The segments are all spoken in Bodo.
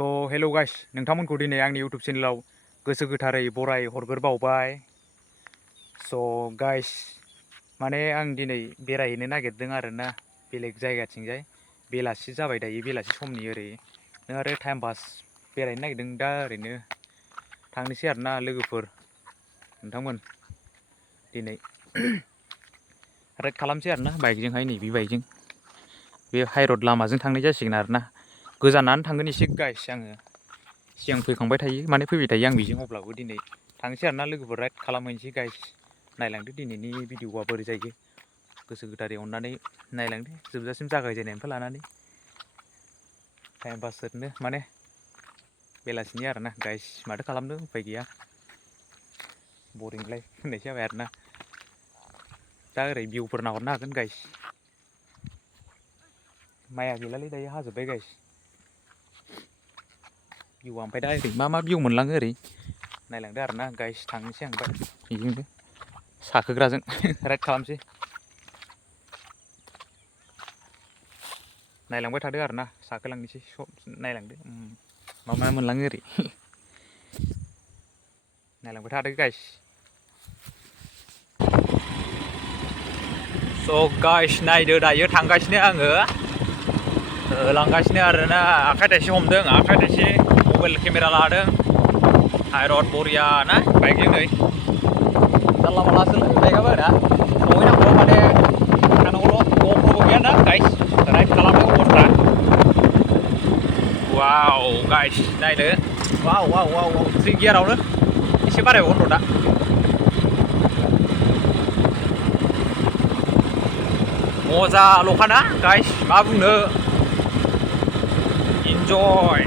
हेल' गाइस, नोंथांमोनखौ दिनै आंनि इउटुब चेनेलाव गोसो गोथारै बराय हरग्रोबावबाय। गाइस, माने आं दिनै बेरायहैनो नागिरदों आरोना बेलेग जायगाथिंजाय। बेलासि जाबाय दायो, बेलासि समनि ओरै आरो टाइम पास बेरायनो नागिरदों दा ओरैनो थांनोसै आरोना लोगोफोर नोंथांमोन दिनै राइड खालामसै आरोना बाइकजोंहाय, नैबे बाइकजों बे हाइरड लामाजों थांनाय जासिगोन आरोना। गोजानानो थांगोन एसे गाइस, आङो सिगां फैखांबाय थायो माने फैबाय थायो आं बेजों, अब्लाबो दिनै थांसै आरोना लोगोफोर राइड खालामहैनोसै गाइस। नायलांदो दिनैनि भिडिअ'आ बोरै जायो, गोसो गोथारै अननानै नायलांदो जोबजासिम जागायजेननायनिफ्राय लानानै। टाइम पास ओरैनो माने बेलासिनि आरोना गाइस, माथो खालामनो उफाय गैया, बरिंलाय होननायसो जाबाय आरोना। दा ओरै भिउफोर नाहरनो हागोन गाइस। माइआ गैलालै दायो, हाजोब्बाय गाइस भिउआ। ओमफ्राय दा ओरै मा भिउ मोनलाङो ओरै नायलांदो आरोना गाइस। थांनोसै आं दा बेजोंनो साखोग्राजों राइड खालामसै। नायलांबाय थादो आरोना, साखोलांनोसै सब नायलांदो मा मा मोनलाङो ओरै नायलांबाय थादो गाइस। गाइस नायदो, दायो थांगासिनो आङो, लांगासिनो आरोना। आखाइ थाइसे हमदों, आखाइ थाइसे मबाइल केमेरा लादों। हाइरड बरिया ना बाइकजों, नै जानला मानलासोलै बाइकआबो ना सहैनांगौ, माने थांनांगौल'। ग'प्र'बो गैयाना गाइस, राइड खालामनो अबस्था। वाव गाइस नायदो, वाव वाव वाव वाव 3 गियारावनो एसे बारायबावगोन र' दा। मजाल'खाना गाइस, मा बुंनो, इन्जय।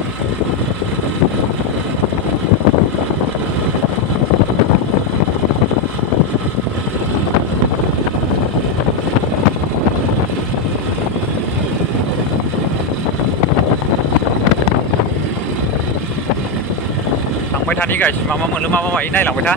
थांबाय थानि गाइस, मा मा मोनो मा मा मायो नायलांबाय था।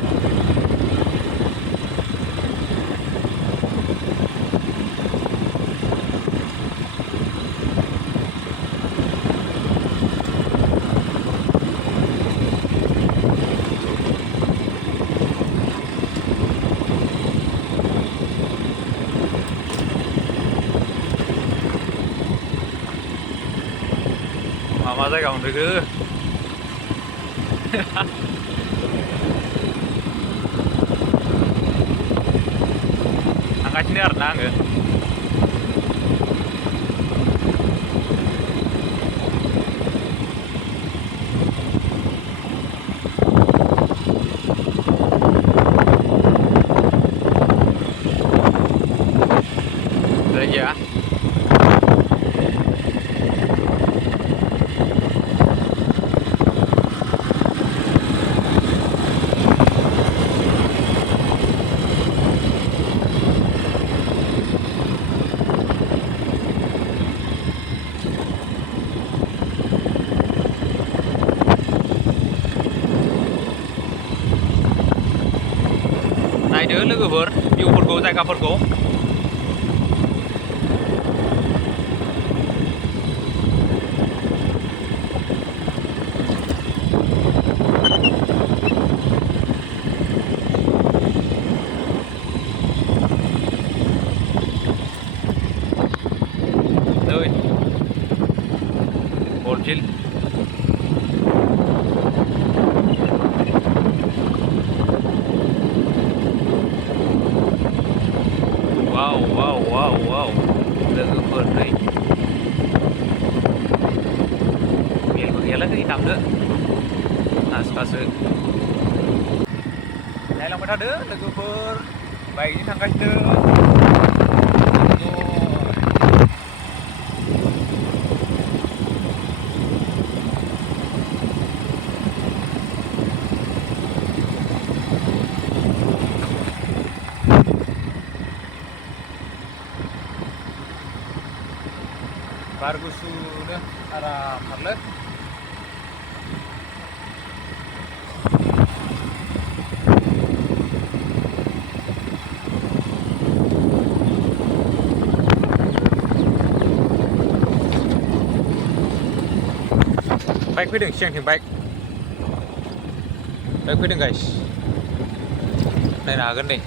मा जायगा मोनफैखो थांगासिनो आरोना आङो। जायगाया नायदो लोगोफोर भिउफोरखौ, जायगाफोरखौ। नै बलफिल वाव वाव वाव वाव लोगोफोर, नै बेलबो गैयालै दामनो नासखासो। नायलांबाय थादो लोगोफोर, बाइकजों थांगासिनो। बार गुसुनो आराम थारलै। बाइक फैदों सिगांथिं बाइक फैदों गाइस नायनो हागोन नै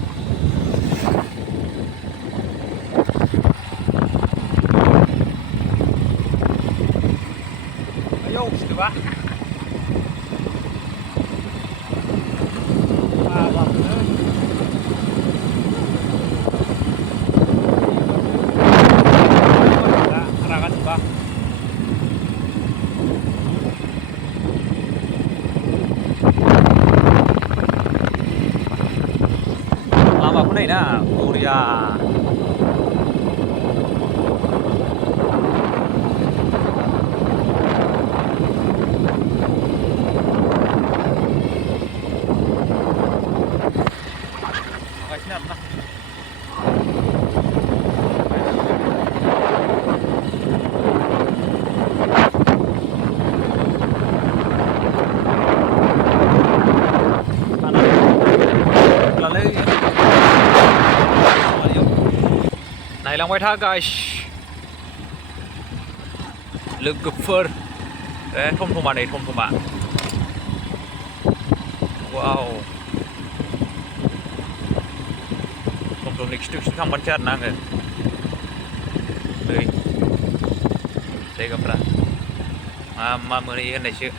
आयौ फिथोबा रागा जोंबा लामाखौ नायना बरिया नायलांबाय था गाइस लोगोफोर थमथमा नै थमथमा वाव थमथमनि खिथु थांबानोसै आरोना आङो नै जायगाफ्रा मा मोनहैयो होननायसो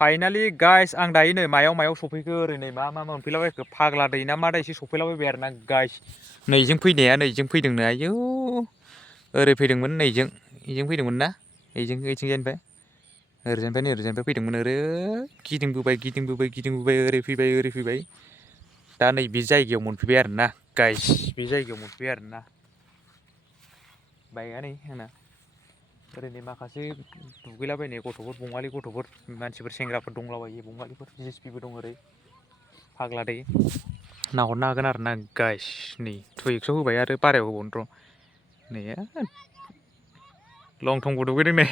फाइनालि गाइस आं दायो नै मायाव सफैखो ओरै नै मा मोनफैलाबायखो फाग्ला दै ना मा दैसो सफैलाबायबाय आरो ना गाइस नैजों फैनाया नैजों फैदोंनो आयौ ओरै फैदोंमोन नैजों फैदोंमोन ना नैजों ओइथिंजायनिफ्राय ओरैजायनिफ्राय फैदोंमोन ओरै गिदिंबोबाय ओरै फैबाय दा नै बे जायगायाव मोनफैबाय आरो ना गाइस बे जायगायाव मोनफैबाय आरो ना बाइकआ नै आंना ओरैनो माखासे दुगैलाबायनाय गथ'फोर बङालि गथ'फोर मानसिफोर सेंग्राफोर दंलाबायो बङालिफोर जिएसपिबो दं ओरै फाग्ला दै नाहरनो हागोन आरो ना गाइस नै 2x होबाय आरो बारायाव होबावनो र' नै लं थंबो दुगैदों नै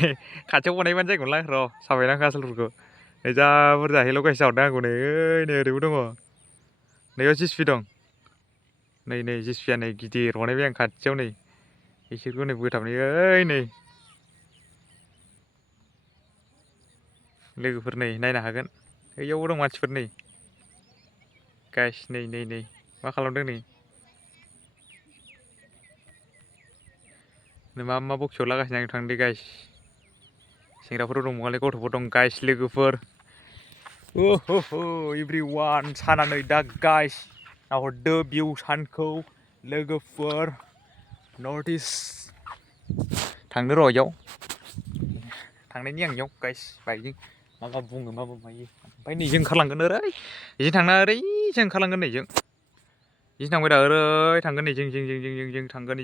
खाथियाव बानायबानो जायगौमोनलां र' साबायलां आसोलफोरखौ नै जा बुरजा हेल' गाइस जाहरदों आंखौ नै नै ओरैबो दङ नैयाव जिएसपि दं नै जिएसपिया नै गिदिर बानायबाय आं खाथियाव नै बिसोरखौ नै बोथाबनाय नै लोगोफोर नै नायनो हागोन बैयावबो दं मानसिफोर नै गाइस नै मा खालामदों नै मा बक्सआव लागासिनो आं थांदो गाइस सेंग्राफोर दं बङालि गथ'फोर दं गाइस लोगोफोर एभ्रिवान साना नै दा गाइस नाहरदो भिउ सानखौ लोगोफोर नर्थ इस्ट थांनो र' इयाव थांनायनि आं इयाव गाइस बाइकजों मा बुङो मा मायो ओमफ्राय नैजों ओंखारलांगोन ओरै बेजों थांना ओरैजों ओंखारलांगोन नैजों थांबाय दा ओरै थांगोन नैजों थांगोन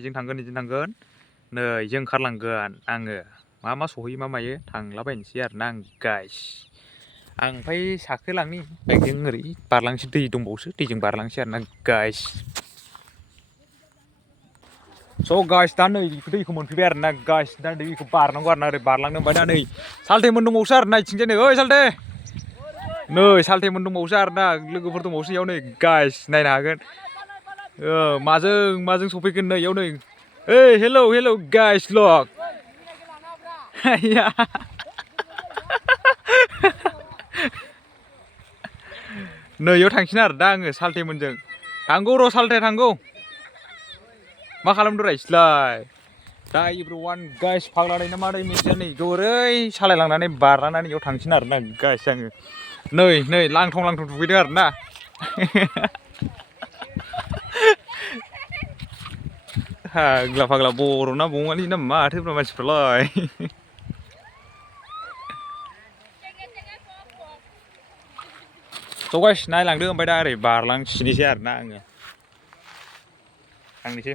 नैजों ओंखारलांगोन आङो मा सहैयो मा मायो थांलाबायनोसै आरोना आं गाइस आं ओमफ्राय साखोलांनि बाइकजों ओरै बारलांसै दै दंबावोसो दैजों बारलांसै आरोना गाइस स' गाइस दा नै दैखौ मोनफैबाय आरो ना गाइस दा दैखौ बारनांगौ आरो ना ओरै बारलांनो ओमफ्राय दा नै सालथेमोन दंबावोसो आरो ना इथिंजाय नै ओइ सालथे नै सालथेमोन दंबावोसो आरो ना लोगोफोर दंबावोसो इयाव नै गाइस नायनो हागोन माजों सफैगोन नै इयाव नै ओइ हेलौ गाइस लक नै इयाव थांसिन आरो दा आङो सालथेमोनजों थांगौ र' सालथे थांगौ मा खालामदोंरा इसलाय दा एभ्रिवान गाइस फाग्ला दै ना मा दै मिथिया नै ओरै सालायलांनानै बारलांनानै इयाव थांसिन आरोना गाइस आङो नै लांथं दुगैदों आरो ना फाग्ला बर' ना बङालि ना माथोब्रा मानसिफ्रालाय थ' गाइस नायलांदो ओमफ्राय दा ओरै बारलांसिनोसै आरोना आङो थांनोसै